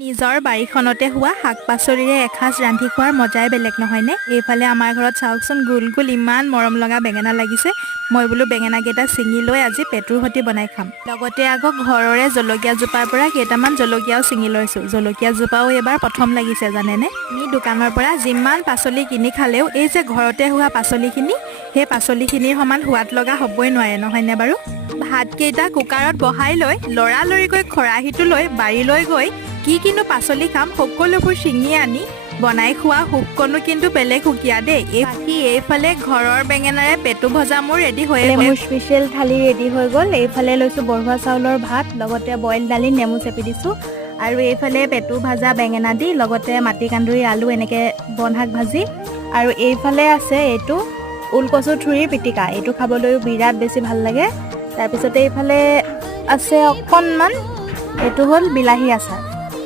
নিজৰ বাৰীখনতে হোৱা শাক পাচলিৰে এসাঁজ ৰান্ধি খোৱাৰ মজাই বেলেগ নহয়নে? এইফালে আমাৰ ঘৰত চাওকচোন গোল গোল ইমান মৰম লগা বেঙেনা লাগিছে। মই বোলো বেঙেনাকেইটা ছিঙি লৈ আজি পেটুৰ সৈতে বনাই খাম। লগতে আকৌ ঘৰৰে জলকীয়া জোপাৰ পৰা কেইটামান জলকীয়াও ছিঙি লৈছোঁ। জলকীয়া জোপাও এইবাৰ প্ৰথম লাগিছে জানেনে? আমি দোকানৰ পৰা যিমান পাচলি কিনি খালেও এই যে ঘৰতে হোৱা পাচলিখিনি, সেই পাচলিখিনিৰ সমান সোৱাদ লগা হ'বই নোৱাৰে নহয়নে বাৰু? ভাতকেইটা কুকাৰত বহাই লৈ লৰালৰিকৈ খৰাহীটো লৈ বাৰীলৈ গৈ কিনো পাচলি খাম সকলোবোৰ ছিঙি আনি বনাই খোৱা সুখকণো কিন্তু বেলেগ সুকীয়া দেই। এইফালে ঘৰৰ বেঙেনাৰে পেটু ভজা মোৰ ৰেডি হৈ গ'ল। মোৰ স্পেচিয়েল থালি ৰেডি হৈ গ'ল। এইফালে লৈছোঁ বৰহোৱা চাউলৰ ভাত, লগতে বইল দালি নেমু চেপি দিছোঁ। আৰু এইফালে পেটু ভাজা বেঙেনা দি লগতে মাটিকান্দুৰী আলু এনেকৈ বনশাক ভাজি। আৰু এইফালে আছে এইটো ওলকচু ঠুৰিৰ পিটিকা। এইটো খাবলৈও বিৰাট বেছি ভাল লাগে। তাৰপিছতে এইফালে আছে অকণমান, এইটো হ'ল বিলাহী আচাৰ।